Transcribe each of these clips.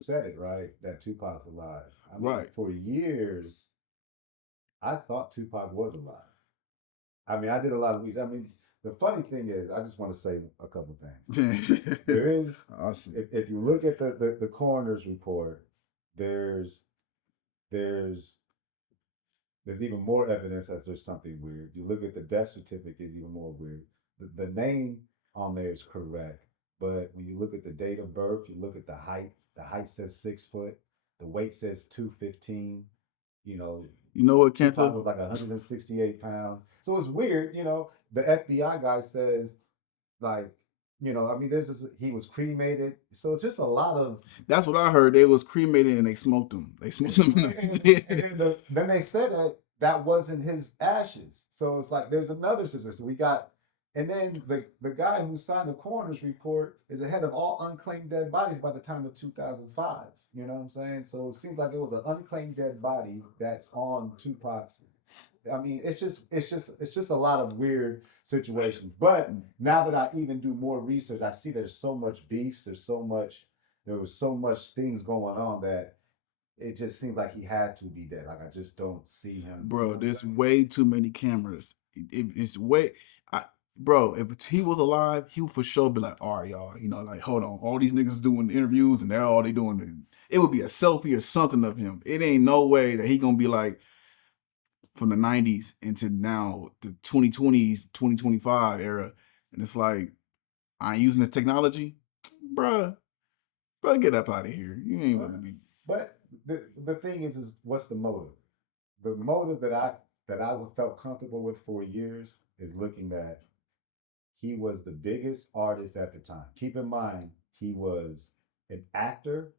said it right that Tupac's alive. I mean, Right. for years, I thought Tupac was alive. I mean, I did a lot of research. I mean, the funny thing is, I just want to say a couple things. There is, Awesome. if you look at the coroner's report, there's there's there's even more evidence that there's something weird. You look at the death certificate, is even more weird. The name on there is correct, but when you look at the date of birth, you look at the height says 6 foot, the weight says 215. You know, You know what, Tupac Kenta? was like 168 pounds. So it's weird, The FBI guy says, like, I mean, he was cremated. So it's just a lot of, That's what I heard. They was cremated and they smoked them. They smoked them. and then then they said that that wasn't his ashes. So it's like there's another situation. We got, and then the guy who signed the coroner's report is the head of all unclaimed dead bodies by the time of 2005. You know what I'm saying? So it seems like it was an unclaimed dead body that's on Tupac's. I mean, it's just a lot of weird situations. But now that I even do more research, I see there's so much beefs. There was so much things going on that it just seems like he had to be dead. Like I just don't see him. You know Bro, what I'm there's saying? way too many cameras. It's way, I, bro. If he was alive, he would for sure be like, "All right, y'all, like hold on, all these niggas doing interviews and they're all they doing." It would be a selfie or something of him. It ain't no way that he gonna be like from the '90s into now the 2020s, 2025 era, and it's like I ain't using this technology, bruh. Bro, get up out of here. You ain't about to But be. but the thing is what's the motive? The motive that I felt comfortable with for years is looking at he was the biggest artist at the time. Keep in mind, he was an actor.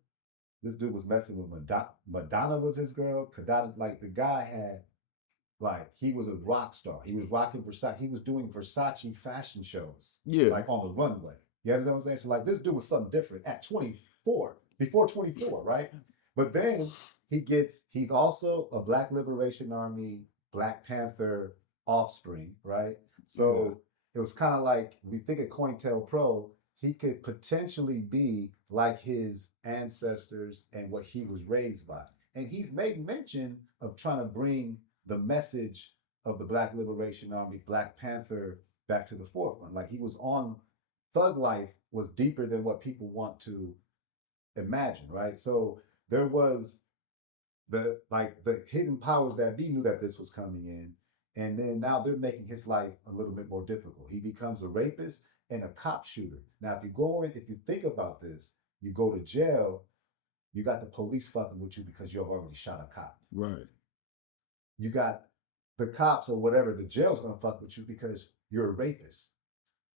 This dude was messing with Madonna. Madonna was his girl. Kadana, like the guy had, like, he was a rock star. He was rocking Versace. He was doing Versace fashion shows, Yeah, like on the runway. You understand what I'm saying? So, like, this dude was something different at 24, before 24, right? But then he's also a Black Liberation Army, Black Panther offspring, right? yeah. So it was kind of like, we think of COINTELPRO, he could potentially be like his ancestors and what he was raised by. And he's made mention of trying to bring the message of the Black Liberation Army, Black Panther, back to the forefront. Like he was on Thug Life was deeper than what people want to imagine, right? So there was the hidden powers that be knew that this was coming in, and then now they're making his life a little bit more difficult. He becomes a rapist and a cop shooter. Now, if you think about this, you go to jail, you got the police fucking with you because you've already shot a cop. Right. You got the cops or whatever, the jail's gonna fuck with you because you're a rapist.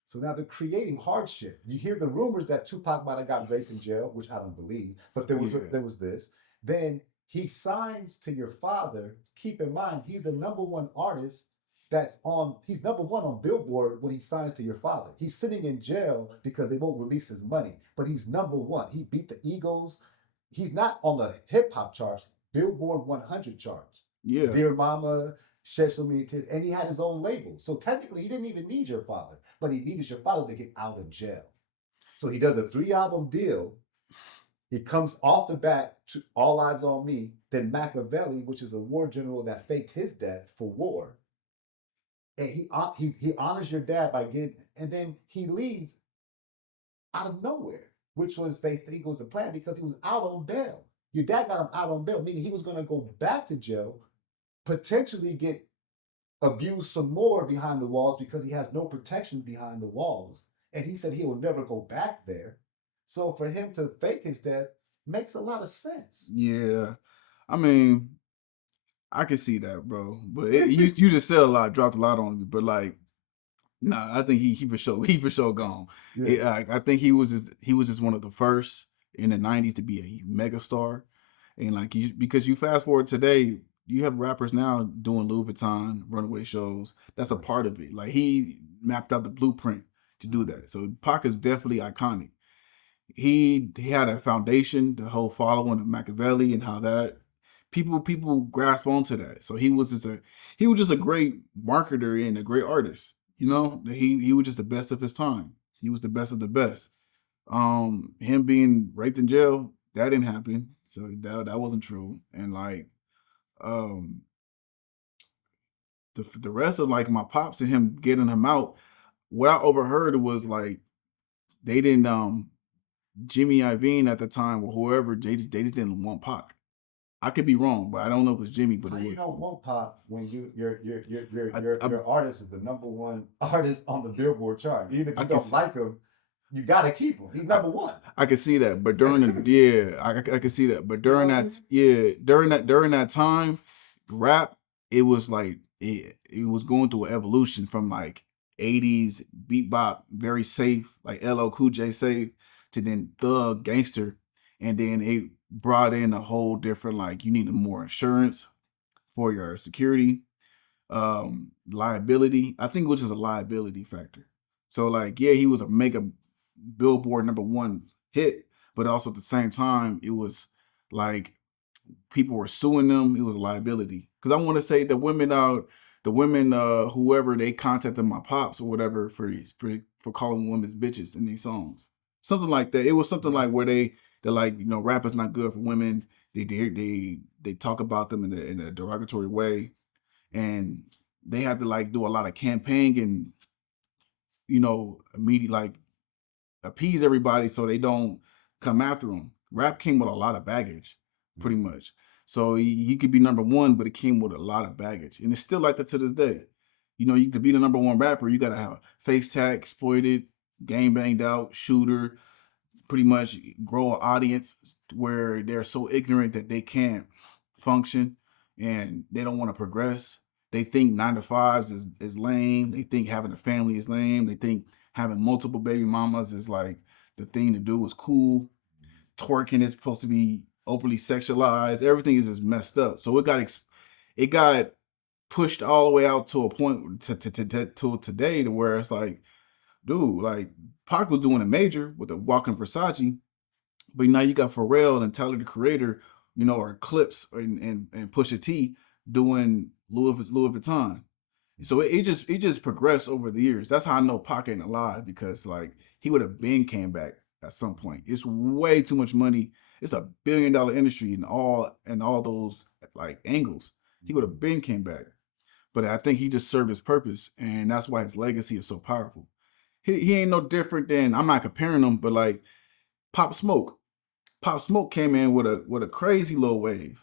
So now they're creating hardship. You hear the rumors that Tupac might have got raped in jail, which I don't believe, but Yeah. there was this. Then he signs to your father. Keep in mind, he's the number one artist he's number one on Billboard when he signs to your father. He's sitting in jail because they won't release his money, but he's number one. He beat the Eagles. He's not on the hip hop charts, Billboard 100 charts. Yeah. Dear Mama, Sesame, and he had his own label. So technically, he didn't even need your father, but he needed your father to get out of jail. So he does a 3 album deal. He comes off the bat to All Eyes on Me, then Machiavelli, which is a war general that faked his death for war. And he honors your dad by getting, and then he leaves out of nowhere, which was they think was the plan because he was out on bail. Your dad got him out on bail, meaning he was going to go back to jail, potentially get abused some more behind the walls because he has no protection behind the walls. And he said he will never go back there. So for him to fake his death makes a lot of sense. Yeah. I mean, I can see that, bro. But you just said a lot, dropped a lot on me. But like, nah, I think he for sure he for sure gone. Yeah. I think he was just one of the first in the '90s to be a mega star, and like because you fast forward today, you have rappers now doing Louis Vuitton runway shows. That's a Right. part of it. Like he mapped out the blueprint to do that. So Pac is definitely iconic. He had a foundation, the whole following of Machiavelli and how that people grasp onto that. So he was just a great marketer and a great artist. He was just the best of his time. He was the best of the best. Him being raped in jail, that didn't happen. So that wasn't true. And like um the rest of like my pops and him getting him out, what I overheard was like they didn't Jimmy Iovine at the time or whoever, they just didn't want Pac. I could be wrong, but I don't know if it was Jimmy, but How it you was. don't want pop when I, I your artist is the #1 artist on the Billboard chart? Even if I you could don't like him, you gotta keep him. He's I, #1. I could see that, but during the yeah, I could see that, but You know during what I that mean? yeah during that time, rap it was like it was going through an evolution from like 80s beat bop, very safe, like LL Cool J safe, to then thug gangster, and then it brought in a whole different like you needed more insurance for your security, liability. I think it was just a liability factor. So like, yeah, he was a mega Billboard #1 hit, but also at the same time, it was like people were suing them. It was a liability. Because I want to say the women, whoever they contacted my pops or whatever for calling women's bitches in these songs, something like that. It was something like where they're like, rap is not good for women. They talk about them in a derogatory way, and they had to like do a lot of campaign and immediately like appease everybody so they don't come after him. Rap came with a lot of baggage, pretty much. So he could be #1, but it came with a lot of baggage, and it's still like that to this day. You to be the #1 rapper, you gotta have face tag, exploited, game banged out, shooter, pretty much grow an audience where they're so ignorant that they can't function and they don't want to progress. They think 9 to 5s is lame. They think having a family is lame. They think having multiple baby mamas is like the thing to do is cool. Twerking is supposed to be overly sexualized. Everything is just messed up. So it got pushed all the way out to a point to today to where it's like, dude, like Pac was doing a major with the Walking Versace, but now you got Pharrell and Tyler the Creator, or Clips and Pusha T doing Louis Vuitton. So it just progressed over the years. That's how I know Pac ain't alive, because like he would have been came back at some point. It's way too much money. It's a $1 billion industry in all those like angles. He would have been came back. But I think he just served his purpose, and that's why his legacy is so powerful. He ain't no different than, I'm not comparing him, but like Pop Smoke. Pop Smoke came in with a crazy little wave.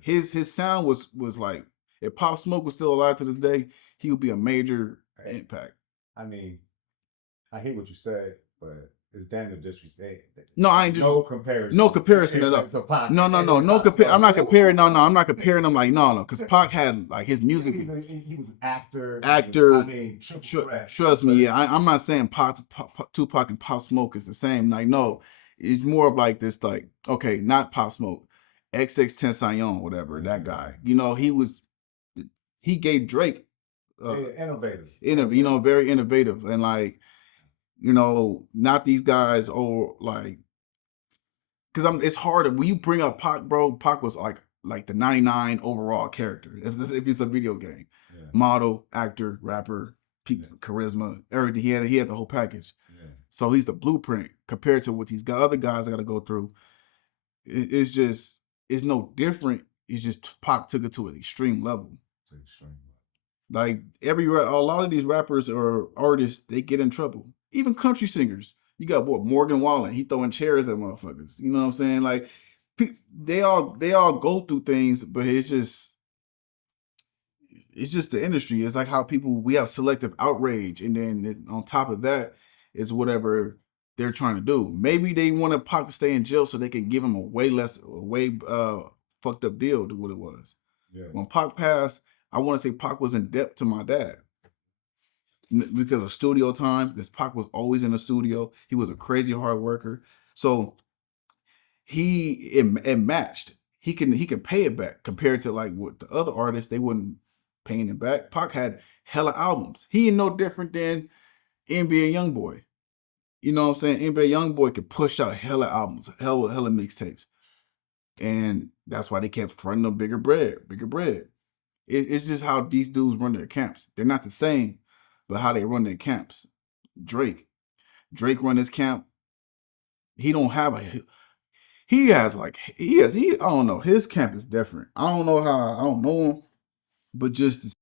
His sound was like, if Pop Smoke was still alive to this day, he would be a major impact. I mean, I hear what you said, but it's damn near disrespect. No, I ain't just No comparison. no comparison at all. Except to Pac. No, no, And no, then no Pac's compare. I'm not like, comparing. No, no, I'm not comparing them like no, because Pac had like his music. he was an actor. Actor. I mean, triple threat. Trust me, yeah. I'm not saying Tupac and Pop Smoke is the same. Like no, it's more of like this. Like okay, not Pop Smoke, XX whatever that guy. He gave Drake Innovative. very innovative, and like not these guys or like, because it's hard when you bring up Pac, bro. Pac was like the 99 overall character. If it's a video game, model, actor, rapper, charisma, everything. He had the whole package. Yeah. So he's the blueprint compared to what these other guys got to go through. It's no different. It's just Pac took it to an extreme level. Like a lot of these rappers or artists, they get in trouble. Even country singers. You got Morgan Wallen. He throwing chairs at motherfuckers. You know what I'm saying? Like they all go through things, but it's just the industry. It's like how we have selective outrage, and then on top of that is whatever they're trying to do. Maybe they want Pac to stay in jail so they can give him a way fucked up deal than what it was. Yeah. When Pac passed, I want to say Pac was in debt to my dad because of studio time, because Pac was always in the studio. He was a crazy hard worker. So it matched. He can pay it back compared to like what the other artists, they wouldn't paying it back. Pac had hella albums. He ain't no different than NBA Youngboy. You know what I'm saying? NBA Youngboy could push out hella albums, hella mixtapes. And that's why they kept fronting them bigger bread. It's just how these dudes run their camps. They're not the same, but how they run their camps. Drake run his camp. He don't have he has like he I don't know, his camp is different. I don't know him, but just